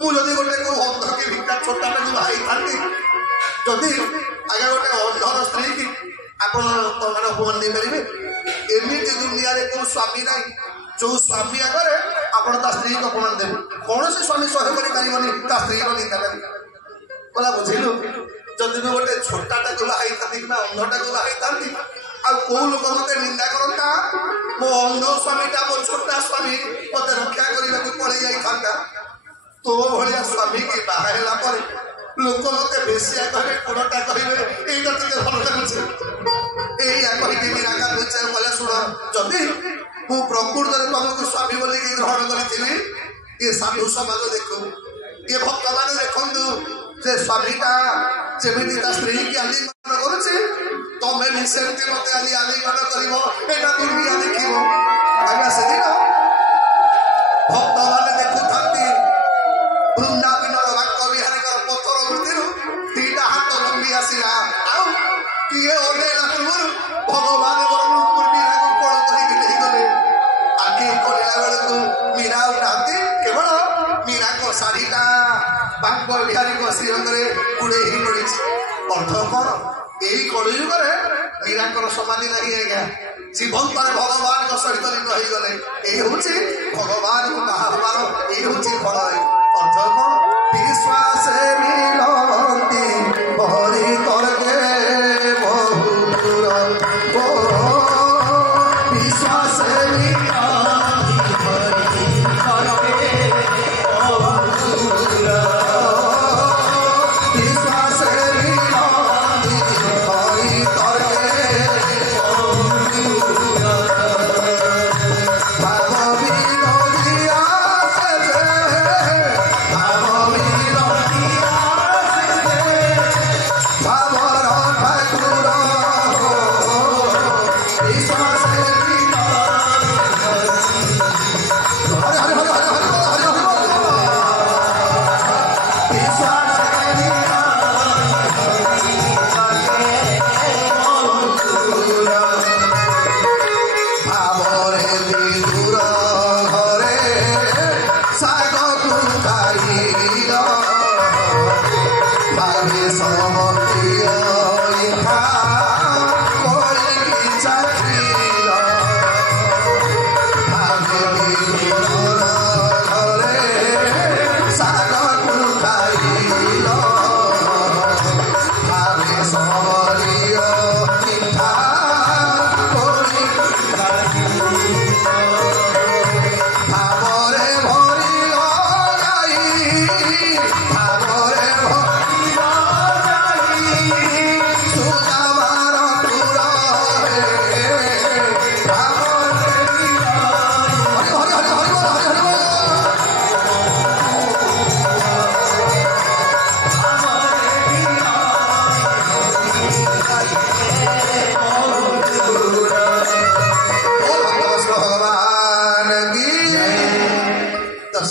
मुझे गोटे को अंध की भिका छोटा पे बाई था जदि आगे गोटे अंधर स्त्री की आप मैंने फोन नहीं पारे एमती दुनिया को स्वामी ना जो स्वामी आगे आप स्त्री को अपमान देवे कौन से स्वामी सह कर स्त्री निंदा लगे बोला बुझिलु जदि गोटे छोटाटा को बाई था अंधटा को बाई था कौ लोक मत निंदा करता मो अंध स्वामीटा मो छोटा स्वामी मत रक्षा करने को पड़ जाता तो भाया स्वामी की बाहला पर लोक मत बेसिया कहे पुरटा कहे यहाँ टे भल लगुचे या कहीकि मीरा कांदुचे बोले शुण जदि मु प्रकृत में तुमको स्वामी बोल ग्रहण करी ये साधु समाज देखु ये भक्त मैंने देखु जे स्वामीटा जमी स्त्री की आलिंगन करुचे तुम्हें भी सेमती मत आज आलिंगन कर दुनिया देख आज्ञा से दिन भक्त मैंने देखु वृंदावन बांक बिहारी पथर मूर्ति दीटा हाथ लंबी आसला किए अनेला पूर्व भगवान मीरा को कौन करके नहीं गले आगे करला बेलू मीरा उठाती केवल मीरा को शाढ़ीटा बांक बिहारी को श्रीरंगे गुड़े ही पड़ी अर्थ कौन यही कलियुग मीरा समाधि नहीं आज्ञा जीवंत भगवान सहित लीन हो गले ये हूँ भगवान को बाहा हमार ये हूँ फल अर्थ कौन विश्वास मिलती भरी करके बहुदूर विश्वास भाव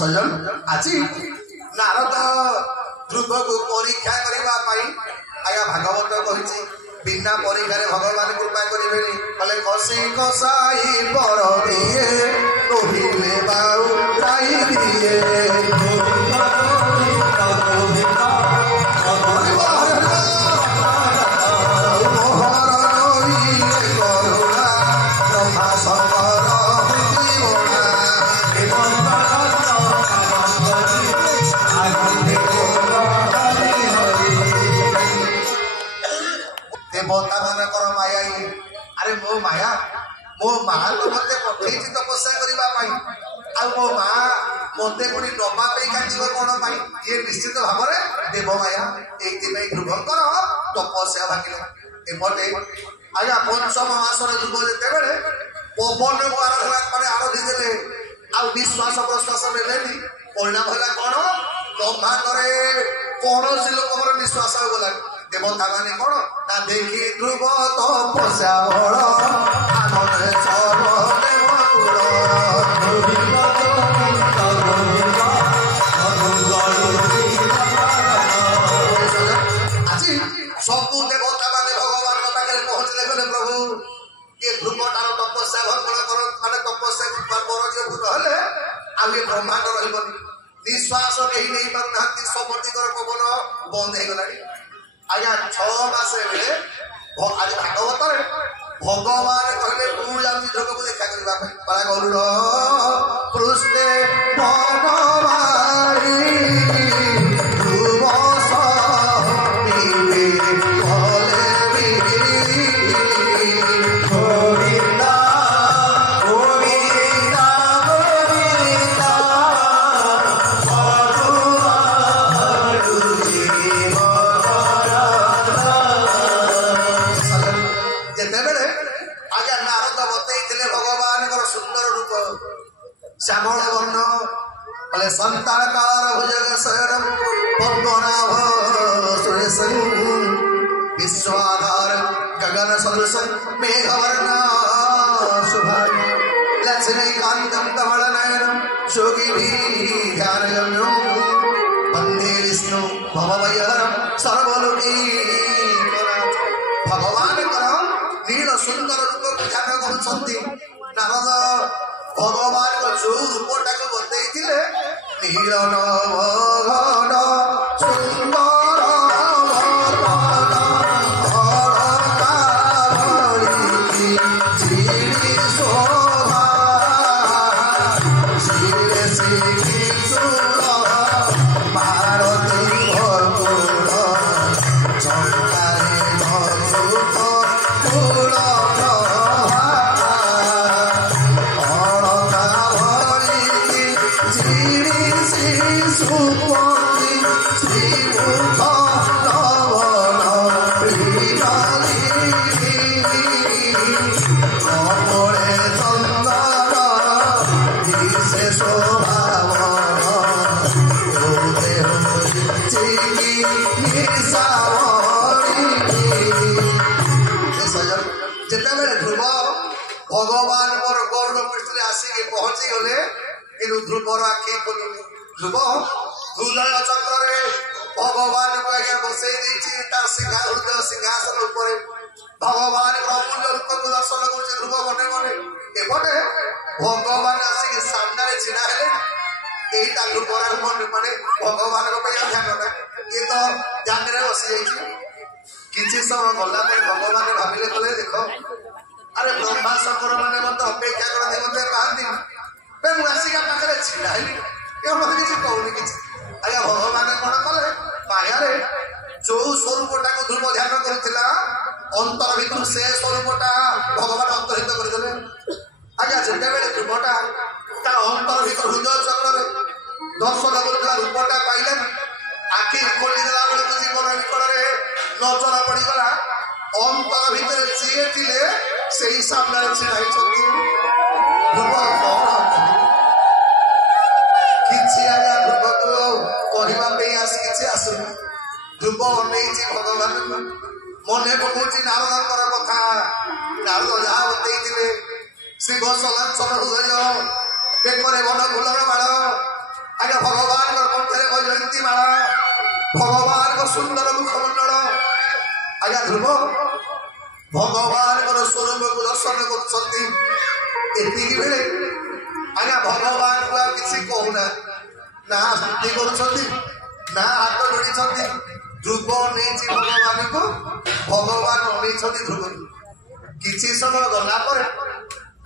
ସଜନ ଆଜି ନାରଦ ଧ୍ରୁବକୁ ପରୀକ୍ଷା କରିବା ପାଇଁ ଆଜ୍ଞା ଭାଗବତ କହିଛି ବିନା ପରୀକ୍ଷାରେ ଭଗବାନ କୃପା କରିବେନି କହିଲେ କଷି କଷାଇ ବର ଦିଏ କହିଲେ ବାଉ ଗାଇ ଦିଏ ଦେବତା ମାନଙ୍କର ମାୟା ଇଏ ଆରେ ମୋ ମାୟା ମୋ ମା ତ ମତେ ପଠେଇଛି ତପସ୍ୟା କରିବା ପାଇଁ ଆଉ ମୋ ମା ମତେ ପୁଣି ନବା ପାଇଁ କାଟିବ କଣ ପାଇଁ ଇଏ ନିଶ୍ଚିତ ଭାବରେ ଦେବ ମାୟା ଏଇଥିପାଇଁ ଧ୍ରୁବଙ୍କର ତପସ୍ୟା ଭାଙ୍ଗିଲା ଏପଟେ ଆଜ୍ଞା ପଞ୍ଚମ ମାସର ଧ୍ରୁବ ଯେତେବେଳେ ପବନକୁ ଆରଧି ଦେଲେ ଆଉ ନିଶ୍ୱାସ ପ୍ରଶ୍ୱାସ ନେଲେନି ପରିଣାମ ହେଲା କଣ ବ୍ରହ୍ମାଣ୍ଡରେ କୌଣସି ଲୋକଙ୍କର ନିଶ୍ୱାସ ଗଲାନି ଦେବତା ମାନେ କଣ ନା ଦେଖି ଧ୍ରୁବ ତପସ୍ୟା ବଳ ଆନନ୍ଦେ ସର୍ବ ଦେବକୁଳ ଆଜି ସବୁ ଦେବତା ମାନେ ଭଗବାନଙ୍କ ପାଖରେ ପହଞ୍ଚିଲେ ଗଲେ ପ୍ରଭୁ ଇଏ ଧ୍ରୁବଟାର ତପସ୍ୟା ଭଙ୍ଗଳ କର ମାନେ ତପସ୍ୟା ବରଜିତ ହେଲେ ଆଉ ଇଏ ବ୍ରହ୍ମାଣ୍ଡ ରହିବନି ନିଶ୍ୱାସ କେହି ନେଇ ପାରୁନାହାନ୍ତି ସମତିକର ପବନ ବନ୍ଦ ହେଇଗଲାଣି ଆଜ୍ଞା 6 ମାସ ବେଳେ ଆଜି ଭାଗବତରେ ଭଗବାନ କହିଲେ ମୁଁ ଯାଉଛି ଧ୍ରୁବକୁ ଦେଖା କରିବା ପାଇଁ ପରା ଗରୁଡ଼ ପୃଷ୍ଠେ ଭଗବାନୀ ଧ୍ରୁବ ସମିବେ କଲେ ଗୋବିନ୍ଦା ଗୋବିନ୍ଦା ଗୋବିନ୍ଦା ଯେତେବେଳେ ଆଜ୍ଞା ନାରଦ ବତେଇଥିଲେ ଭଗବାନଙ୍କର ସୁନ୍ଦର ରୂପ ଶ୍ୟାମଳ ବର୍ଣ୍ଣ ବୋଲେ ସନ୍ତାନକାର ଭୁଜଗ ଶୟନ ପଦ୍ମନାଭ ସୁରେଶ ବିଶ୍ୱାଧାର ଗଗନ ସଦୃଶ ମେଘବର୍ଣ୍ଣ ଶୁଭା ଲକ୍ଷ୍ମୀକାନ୍ତಂ କମଳନୟనం যোগিনী ধ্যানগম্যಂ বন্দে বিষ্ণু ভবভয়হরಂ সর্বলোকী ভগবানଙ୍କର ନୀଳ ସୁନ୍ଦର ରୂପକୁ ଧ୍ୟାନ କରୁଛନ୍ତି ନାରଦ ଭଗବାନଙ୍କ ଯୋଉ ରୂପଟାକୁ ବତେଇଥିଲେ ନୀଳ ନଭଘନ ସୁନ୍ଦର ଯେତେବେଳେ ଧ୍ରୁବ ଭଗବାନଙ୍କର ଗରୁଡ଼ ପୃଷ୍ଠରେ ଆସିକି ପହଞ୍ଚି ଗଲେ କିନ୍ତୁ ଧ୍ରୁବର ଆଖି ଖୋଲୁନି ଧ୍ରୁବ ହୃଦୟ ଚକ୍ରରେ ଭଗବାନଙ୍କୁ ଆଜ୍ଞା ବସେଇ ଦେଇଛି ତା ହୃଦୟ ସିଂହାସନ ଉପରେ ଭଗବାନଙ୍କ ଅମୂଲ୍ୟ ରୂପକୁ ଦର୍ଶନ କରୁଛି ଧ୍ରୁବ ମନେ ମନେ ଏପଟେ ଭଗବାନ ଆସିକି ସାମ୍ନାରେ ଛିଡା ହେଲେ ଏଇଟା ଧ୍ରୁବର ମନେ ମାନେ ଭଗବାନଙ୍କ ପାଇଁ ଧ୍ୟାନ ନାହିଁ ଇଏ ତ ଧ୍ୟାନରେ ବସି ଯାଇଛି କିଛି ସମୟ ଗଲା ପରେ ଭଗବାନ ଭାବିଲେ କଲେ ଦେଖ ଆରେ ବ୍ରହ୍ମା ଶଙ୍କର ମାନେ ମତେ ଅପେକ୍ଷା କରନ୍ତି ମତେ ପାଆନ୍ତି ମୁଁ ଆସିକି ପାଖରେ ଛିଡା ହେଲି ଏ ମତେ କିଛି କହୁନି କିଛି ଆଜ୍ଞା ଭଗବାନ କଣ କଲେ ମାୟାରେ ଯୋଉ ସ୍ୱରୂପଟାକୁ ଧ୍ରୁବ ଧ୍ୟାନ କରୁଥିଲା ଅନ୍ତର ଭିତରୁ ସେ ସ୍ୱରୂପଟା ଭଗବାନ ଅନ୍ତର୍ହିତ କରିଦେଲେ ଆଜ୍ଞା ଯେତେବେଳେ ଧ୍ରୁବଟା ତା ଅନ୍ତର ଭିତର ହୃଦୟ ଚକ୍ରରେ ଦର୍ଶନ କରୁଥିବା ରୂପଟା ପାଇଲେନି ଆଖି ଖୋଲିଦେଲା ବେଳକୁ ଜୀବନ ନିକଟରେ ନଜର ପଡିଗଲା ଅନ୍ତର ଭିତରେ ଯିଏ ଥିଲେ ସେଇ ସାମ୍ନାରେ ଛିଡା ହେଇଛନ୍ତି ଧ୍ରୁବ କଣ କିଛି ଆଜ୍ଞା ଧ୍ରୁବକୁ କହିବା ପାଇଁ କିଛି ଆସୁନି ଧ୍ରୁବ ଅନେଇଛି ଭଗବାନଙ୍କୁ ମନେ ପକଉଛି ନାରଦଙ୍କର କଥା ନାରଦ ଯାହା ବତେଇଥିଲେ ଶ୍ରୀ ଘୋଷଲାଞ୍ଚନ ହୃଦୟ ବେକରେ ବନ ଫୁଲର ବାଳ ଆଜ୍ଞା ଭଗବାନଙ୍କ କଣ୍ଠରେ ବୈଜୟନ୍ତୀ ମାଳା, ଭଗବାନଙ୍କ ସୁନ୍ଦର ମୁଖମଣ୍ଡଳ। ଆଜ୍ଞା ଧ୍ରୁବ ଭଗବାନଙ୍କର ସ୍ୱରୂପକୁ ଦର୍ଶନ କରୁଛନ୍ତି। ଏତିକି ବେଳେ ଆଜ୍ଞା ଭଗବାନଙ୍କୁ ଆଉ କିଛି କହୁନା, ନା ସ୍ତୁତି କରୁଛନ୍ତି ନା ହାତ ଯୋଡ଼ିଛନ୍ତି। ଧ୍ରୁବ ନେଇଛି ଭଗବାନଙ୍କୁ, ଭଗବାନ ଅନେଇଛନ୍ତି ଧ୍ରୁବକୁ। କିଛି ସମୟ ଗଲା ପରେ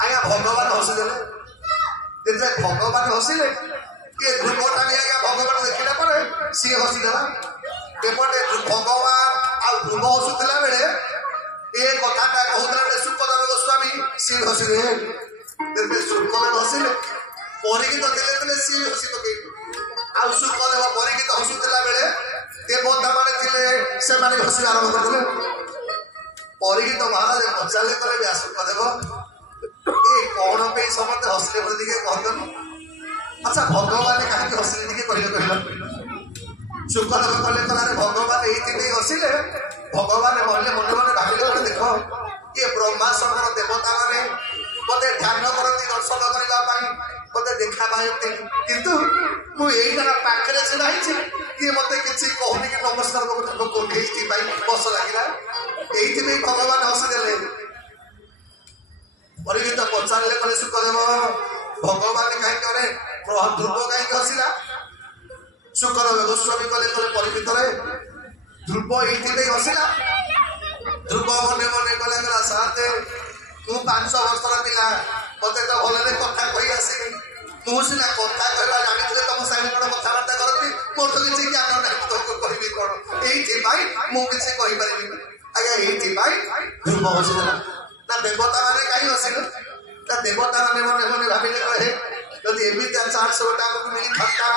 ଆଜ୍ଞା ଭଗବାନ ହସିଦେଲେ। ଯେତେବେଳେ ଭଗବାନ ହସିଲେ ଏ ଧ୍ରୁବଟା ବି ଆଜ୍ଞା ଭଗବାନ ଦେଖିଲା ପରେ ସିଏ ହସିଦେଲା। ଏପଟେ ଭଗବାନ ଆଉ ଧ୍ରୁବ ହସୁଥିଲା ବେଳେ ଏ କଥାଟା କହୁଥିଲା ବେଳେ ଶୁକଦେବ ଗୋସ୍ୱାମୀ ସିଏ ହସିଲେ। ଯେତେବେଳେ ଶୁକଦେବ ହସିଲେ ପରିଗୀତ ଥିଲେ ସିଏ ହସି ପକେଇଲେ। ଆଉ ଶୁକଦେବ ପରିଗୀତ ହସୁଥିଲା ବେଳେ ଦେବତା ମାନେ ଥିଲେ ସେମାନେ ହସିବା ଆରମ୍ଭ କରିଦେଲେ। ପରିଗୀତ ମହାରାଜ ପଚାରିଲେ କଲେ ବ୍ୟାସ ଶୁକଦେବ ଏ କଣ ପାଇଁ ସମସ୍ତେ ହସିଲେ ବୋଲି ଟିକେ କହନ୍ତନି। ଆଚ୍ଛା ଭଗବାନ କାହିଁକି ହସିଲେ ଟିକେ କହିଲେ କହିଲ। ଶୁକଦେବ କଲେ କଲାରେ ଭଗବାନ ଏଇଥିପାଇଁ ହସିଲେ, ଭଗବାନ ମନେ ମନେ ମନେ ଭାବିଲେ କଲେ ଦେଖ ଇଏ ବ୍ରହ୍ମା ଶଙ୍କର ଦେବତା ମାନେ ମତେ ଧ୍ୟାନ କରନ୍ତି ଦର୍ଶନ କରିବା ପାଇଁ, ମତେ ଦେଖା ପାଆନ୍ତି, କିନ୍ତୁ ମୁଁ ଏଇଟା ପାଖରେ ଛିଡା ହେଇଛି ଇଏ ମତେ କିଛି କହୁନି କି ନମସ୍କାର କରୁନି। ଏଇଥିପାଇଁ ବସ ଲାଗିଲା, ଏଇଥିପାଇଁ ଭଗବାନ ହସିଦେଲେ। ପରିଗୀତ ପଚାରିଲେ କଲେ ଶୁକଦେବ ଭଗବାନ କାହିଁକି କରେ ଧ୍ରୁବ କାହିଁକି ହସିଲା। ଶୁକଦେବ ଗୋସ୍ୱାମୀ କଲେ କଲେ ପରିଗୀତରେ ଧ୍ରୁବ ଏଇଥିପାଇଁ ହସିଲା। ଧ୍ରୁବ ମନେ ମନେ କଲେ ଗଲା ସାଥେ ମୁଁ 5 ବର୍ଷର ପିଲା, ମତେ ତ ଭଲରେ କଥା କହି ଆସିନି। ମୁଁ ସିନା କଥା କହିବା ଜାଣିଥିଲେ ତମ ସାଙ୍ଗେ କଣ କଥାବାର୍ତ୍ତା କରନ୍ତି, ମୋର ତ କିଛି ଜ୍ଞାନ ନାହିଁ ତମକୁ କହିବି କଣ। ଏଇଥିପାଇଁ ମୁଁ କିଛି କହିପାରିବିନି। ଆଜ୍ଞା ଏଇଥିପାଇଁ ଧ୍ରୁବ ହସିଦେଲା। ନା ଦେବତା ମାନେ କାହିଁ ହସିଲେ, ନା ଦେବତା ମାନେ ମନେ ମନେ ଭାବିଲେ କହେ ଯଦି ଏମିତିଆ ଚାନ୍ସ ଗୋଟେ ଆମକୁ ମିଳିଥାନ୍ତା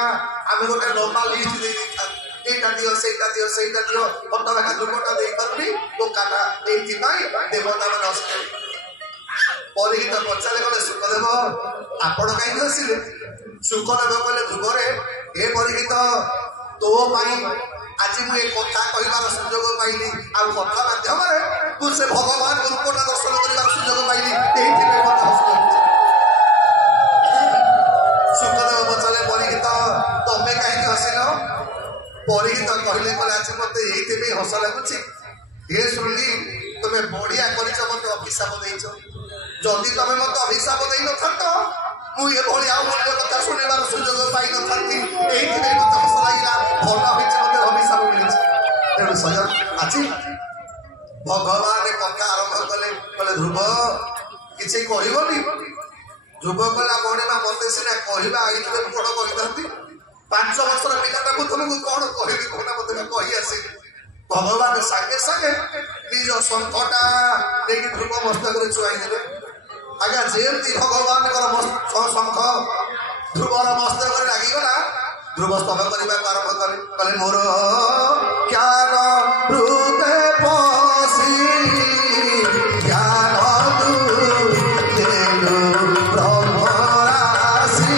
ଆମେ ଗୋଟେ ଲମ୍ବା ଲିଷ୍ଟ ଦେଇ ଦେଇଥାନ୍ତୁ, ଏଇଟା ଦିଅ ସେଇଟା ଦିଅ ସେଇଟା ଦିଅ, ହତଭାଗା ଧ୍ରୁବଟା ଦେଇପାରୁନି ଟୋକାଟା। ଏଇଥିପାଇଁ ଦେବତା ମାନେ ହସିଲେ। ପରିଗୀତ ପଚାରେ କଲେ ଶୁକଦେବ ଆପଣ କାହିଁକି ହସିଲେ। ଶୁକଦେବ କହିଲେ ଧ୍ରୁବରେ ଏ ପରିଗୀତ ତୋ ପାଇଁ ଆଜି ମୁଁ ଏ କଥା କହିବାର ସୁଯୋଗ ପାଇଲି, ଆଉ କଥା ମାଧ୍ୟମରେ ମୁଁ ସେ ଭଗବାନଙ୍କ ରୂପଟା ଦର୍ଶନ କରିବାର ସୁଯୋଗ ପାଇଲି, ଏଇଥିପାଇଁ ମତେ ହସ ଲାଗୁଛି। ଶୁକଦେବ ପଚାରିଲେ ପରିଗୀତ ତମେ କାହିଁକି ହସିଲ। ପରିଗୀତ କହିଲେ କଲେ ଆଜି ମତେ ଏଇଥିପାଇଁ ହସ ଲାଗୁଛି, ଏ ଶୁଣିଲି ତମେ ବଢିଆ କରିଛ, ମତେ ଅଭିଶାପ ଦେଇଛ। ଯଦି ତମେ ମତେ ଅଭିଶାପ ଦେଇନଥାନ୍ତ ମୁଁ ଏଭଳି ଆଉ ମୂଲ୍ୟ କଥା ଶୁଣିବାର ସୁଯୋଗ ପାଇନଥାନ୍ତି, ଏଇଥିପାଇଁ ମତେ ହସ ଲାଗିଲା। ଭଲ ହେଇଛି ମତେ ଅଭିଶାପ ମିଳିଛି। ତେଣୁ ସ୍ୱୟଂ ଆଜି ଭଗବାନ କଥା ଆରମ୍ଭ କଲେ କହିଲେ ଧ୍ରୁବ କିଛି କହିବନି। ଧ୍ରୁବ କଲା ମଣିମା ମତେ ସିନା କହିବା ଆଇଥିଲେ ମୁଁ କଣ କହିଥାନ୍ତି। 5 ବର୍ଷର ପିଲାଟାକୁ ତମକୁ କଣ କହିବି କହୁନା, ମତେ କହି ଆସିନି। ଭଗବାନ ସାଙ୍ଗେ ସାଙ୍ଗେ ନିଜ ଶଙ୍ଖଟା ନେଇକି ଧ୍ରୁବ ମସ୍ତକରେ ଛୁଆଇଦେଲେ। ଆଜ୍ଞା ଯେମିତି ଭଗବାନଙ୍କର ଶଙ୍ଖ ଧ୍ରୁବର ମସ୍ତକରେ ଲାଗିଗଲା, ଧ୍ରୁବ ସ୍ତବ କରିବାକୁ ଆରମ୍ଭ କଲେ। କହିଲେ ମୋର ଜ୍ଞାନ ହୃଦେ ପଶି ଜ୍ଞାନ ଦେଲୁ ବ୍ରହ୍ମ ରାଶି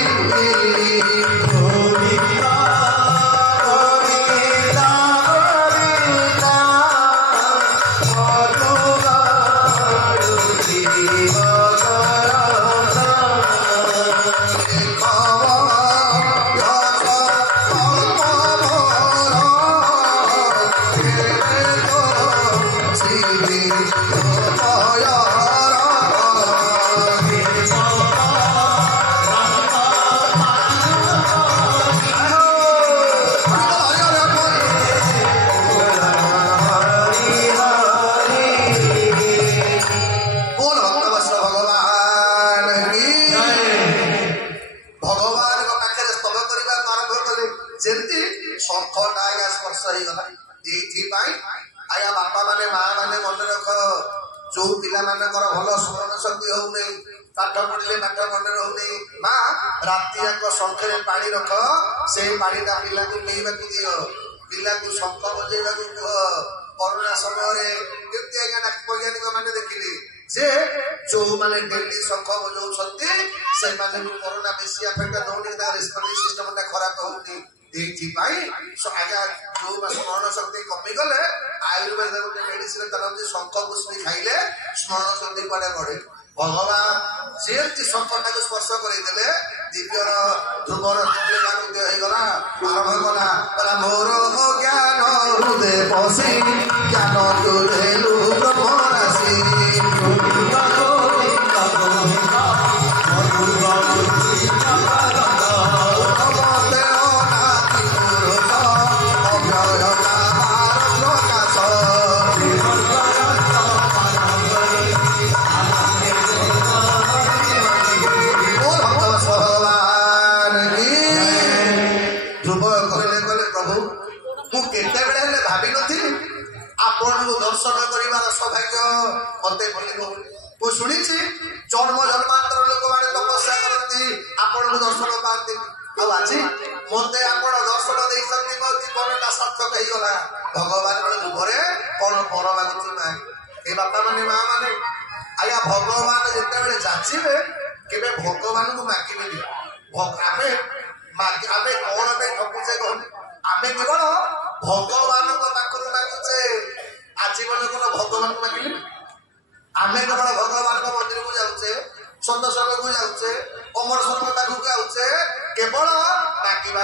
ଯୋଉ ପିଲାମାନଙ୍କର ଭଲ ସ୍ମରଣ ଶକ୍ତି ହଉନି, ପାଠ ପଢିଲେ ପାଠ ମନେ ରହୁନି, ମା ରାତି ଯାକ ଶଙ୍ଖରେ ପାଣି ରଖ, ସେଇ ପାଣିଟା ପିଲାକୁ ପିଇବାକୁ ଦିଅ, ପିଲାକୁ ଶଙ୍ଖ ବଜେଇବାକୁ କୁହ। କରୋନା ସମୟରେ କେମିତି ଆଜ୍ଞା ବୈଜ୍ଞାନିକ ମାନେ ଦେଖିଲେ ଯେ ଯୋଉମାନେ ଡେଲି ଶଙ୍ଖ ବଜଉଛନ୍ତି ସେମାନଙ୍କୁ କରୋନା ବେଶୀ ଆଫେକ୍ଟ ଦଉନି, ତାର ରେସ୍ପିରେଟୋରୀ ସିଷ୍ଟମଟା ଖରାପ ହଉନି। এইথিপাই আগে কেউ স্মরণ শক্তি কমিগলে আয়ুর্বেদ গোটে মেডিসিন তার হচ্ছে শঙ্খ পুষ্পি খাইলে স্মরণ শক্তি কুয়াড়ে বড়ে। ভগবান যেমতি শঙ্খটাকে স্পর্শ করেদেলে দিব্যর ধ্রুবর দিব্য ଆରମ୍ଭ କଲା କହିଲା ମୋର ଜ୍ଞାନ ହୃଦୟ ପଶି ଜ୍ଞାନ ତୁ ଦେଲୁ ବ୍ରହ୍ମରାଶି दर्शन कर सौभाग्य मत मिल मुझे शुणी जन्म जन्मांतर लोक मैंने तपस्या करती आपण को दर्शन पाती आज मत आप दर्शन दे मो जीवनटा सार्थक होगा भगवान रूपरे कौन पर मागुची ना ये बापा माने माँ माने आया भगवान जिते जाचिबे केबे भगवान को मागिबेनी आमे आमे कौन पे ठकुचे कहनी आमे केवल भगवान को पाखरु मागुचे आजीवन को भगवान को मागिले आमे केवल भगवान मंदिर को जाऊे सत संग को जाऊे अमर संग पाखु जाऊे केवल मागिबा